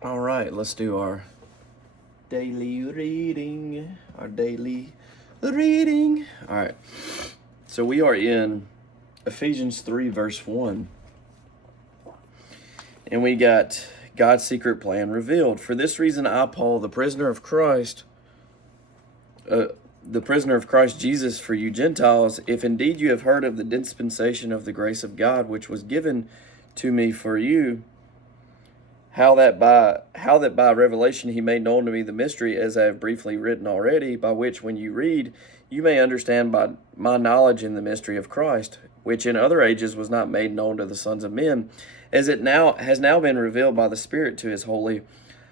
All right, let's do our daily reading. All right, so we are in Ephesians 3, verse 1. And we got God's secret plan revealed. For this reason, I, Paul, the prisoner of Christ Jesus for you Gentiles, if indeed you have heard of the dispensation of the grace of God, which was given to me for you, how that by revelation he made known to me the mystery, as I have briefly written already, by which when you read, you may understand by my knowledge in the mystery of Christ, which in other ages was not made known to the sons of men, as it now has been revealed by the Spirit to his holy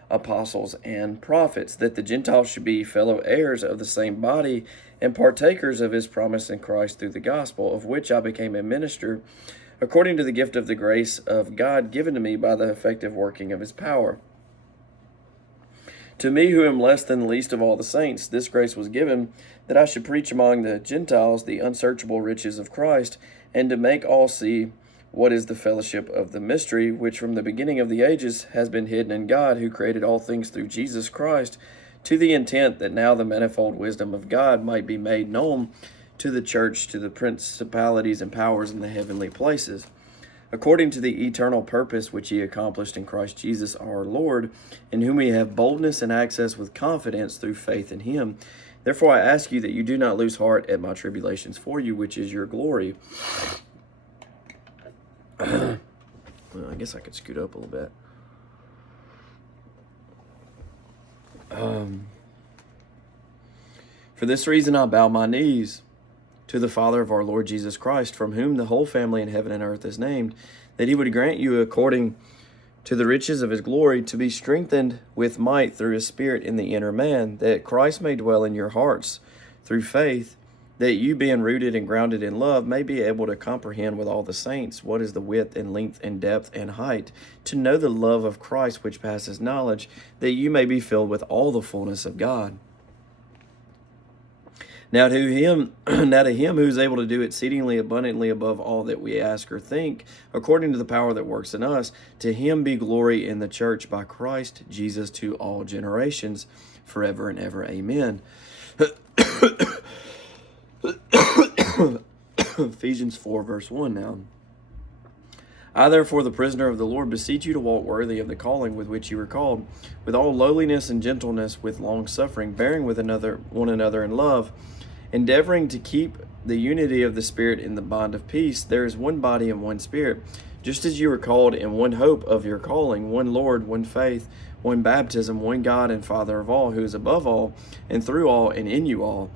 apostles and prophets, that the Gentiles should be fellow heirs of the same body and partakers of his promise in Christ through the gospel, of which I became a minister, according to the gift of the grace of God given to me by the effective working of his power. To me, who am less than the least of all the saints, this grace was given, that I should preach among the Gentiles the unsearchable riches of Christ, and to make all see what is the fellowship of the mystery, which from the beginning of the ages has been hidden in God, who created all things through Jesus Christ, to the intent that now the manifold wisdom of God might be made known to the church, to the principalities and powers in the heavenly places, according to the eternal purpose which he accomplished in Christ Jesus our Lord, in whom we have boldness and access with confidence through faith in him. Therefore I ask you that you do not lose heart at my tribulations for you, which is your glory. Well, I guess I could scoot up a little bit. For this reason I bow my knees to the Father of our Lord Jesus Christ, from whom the whole family in heaven and earth is named, that he would grant you, according to the riches of his glory, to be strengthened with might through his Spirit in the inner man, that Christ may dwell in your hearts through faith, that you, being rooted and grounded in love, may be able to comprehend with all the saints what is the width and length and depth and height, to know the love of Christ which passes knowledge, that you may be filled with all the fullness of God. Now to him who is able to do exceedingly abundantly above all that we ask or think, according to the power that works in us, to him be glory in the church by Christ Jesus to all generations, forever and ever. Amen. Ephesians 4, verse 1 now. I, therefore, the prisoner of the Lord, beseech you to walk worthy of the calling with which you were called, with all lowliness and gentleness, with long suffering, bearing with one another in love, endeavoring to keep the unity of the Spirit in the bond of peace. There is one body and one Spirit, just as you were called in one hope of your calling, one Lord, one faith, one baptism, one God and Father of all, who is above all, and through all, and in you all.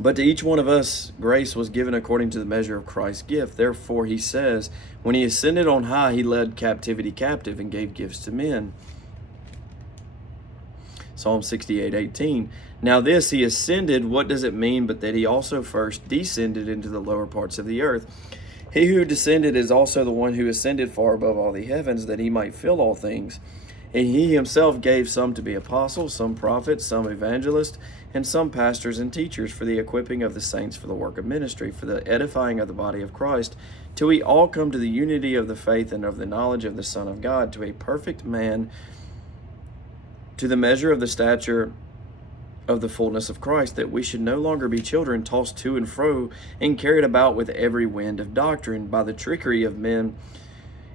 But to each one of us grace was given according to the measure of Christ's gift. Therefore he says, when he ascended on high, he led captivity captive and gave gifts to men. Psalm 68:18. Now this, he ascended, what does it mean but that he also first descended into the lower parts of the earth? He who descended is also the one who ascended far above all the heavens, that he might fill all things. And he himself gave some to be apostles, some prophets, some evangelists, and some pastors and teachers, for the equipping of the saints for the work of ministry, for the edifying of the body of Christ, till we all come to the unity of the faith and of the knowledge of the Son of God, to a perfect man, to the measure of the stature of the fullness of Christ, that we should no longer be children, tossed to and fro and carried about with every wind of doctrine, by the trickery of men,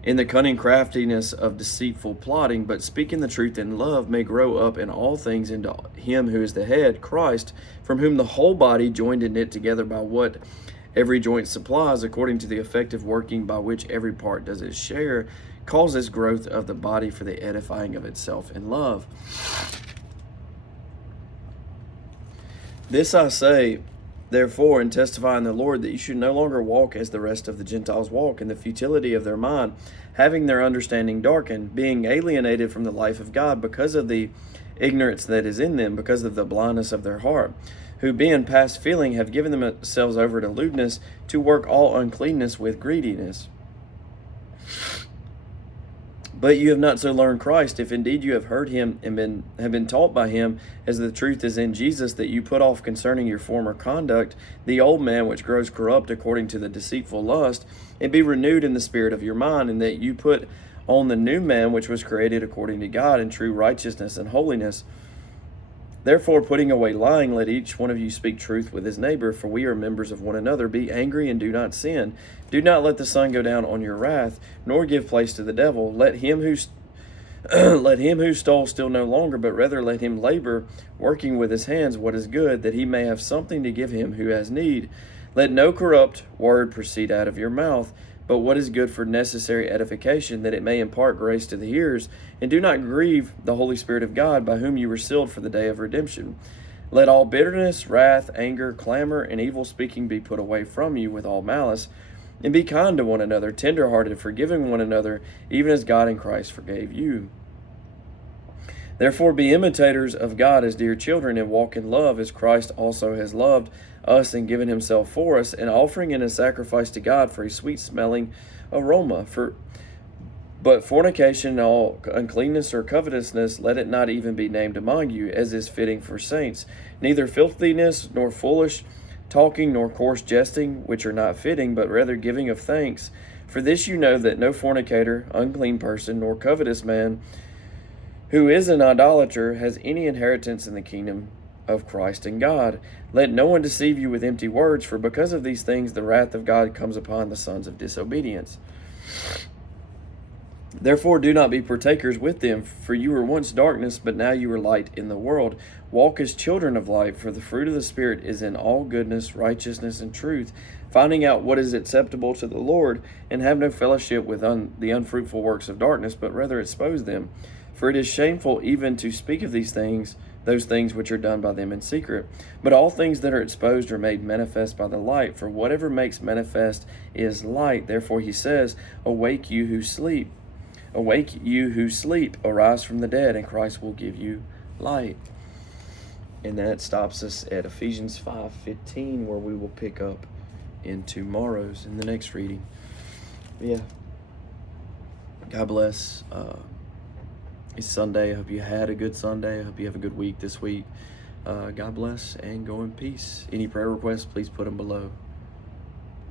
in the cunning craftiness of deceitful plotting, but speaking the truth in love, may grow up in all things into him who is the head, Christ, from whom the whole body, joined and knit together by what every joint supplies, according to the effective working by which every part does its share, causes growth of the body for the edifying of itself in love. This I say, therefore, and testify in the Lord, that you should no longer walk as the rest of the Gentiles walk, in the futility of their mind, having their understanding darkened, being alienated from the life of God because of the ignorance that is in them, because of the blindness of their heart, who being past feeling have given themselves over to lewdness, to work all uncleanness with greediness. But you have not so learned Christ, if indeed you have heard him and have been taught by him, as the truth is in Jesus, that you put off concerning your former conduct the old man which grows corrupt according to the deceitful lust, and be renewed in the spirit of your mind, and that you put on the new man which was created according to God in true righteousness and holiness. Therefore, putting away lying, let each one of you speak truth with his neighbor, for we are members of one another. Be angry and do not sin. Do not let the sun go down on your wrath, nor give place to the devil. Let him who stole steal no longer, but rather let him labor, working with his hands what is good, that he may have something to give him who has need. Let no corrupt word proceed out of your mouth, but what is good for necessary edification, that it may impart grace to the hearers. And do not grieve the Holy Spirit of God, by whom you were sealed for the day of redemption. Let all bitterness, wrath, anger, clamor, and evil speaking be put away from you with all malice. And be kind to one another, tender-hearted, forgiving one another, even as God in Christ forgave you. Therefore be imitators of God as dear children, and walk in love, as Christ also has loved us and given himself for us, an offering and a sacrifice to God for a sweet-smelling aroma. But fornication and all uncleanness or covetousness, let it not even be named among you, as is fitting for saints. Neither filthiness, nor foolish talking, nor coarse jesting, which are not fitting, but rather giving of thanks. For this you know, that no fornicator, unclean person, nor covetous man, who is an idolater, has any inheritance in the kingdom of Christ and God. Let no one deceive you with empty words, for because of these things the wrath of God comes upon the sons of disobedience. Therefore do not be partakers with them, for you were once darkness, but now you are light in the world. Walk as children of light, for the fruit of the Spirit is in all goodness, righteousness, and truth, finding out what is acceptable to the Lord, and have no fellowship with the unfruitful works of darkness, but rather expose them. For it is shameful even to speak of these things, those things which are done by them in secret. But all things that are exposed are made manifest by the light, for whatever makes manifest is light. Therefore he says, Awake you who sleep, arise from the dead, and Christ will give you light. And that stops us at Ephesians 5:15, where we will pick up in the next reading. Yeah. God bless. It's Sunday. I hope you had a good Sunday. I hope you have a good week this week. God bless and go in peace. Any prayer requests, please put them below.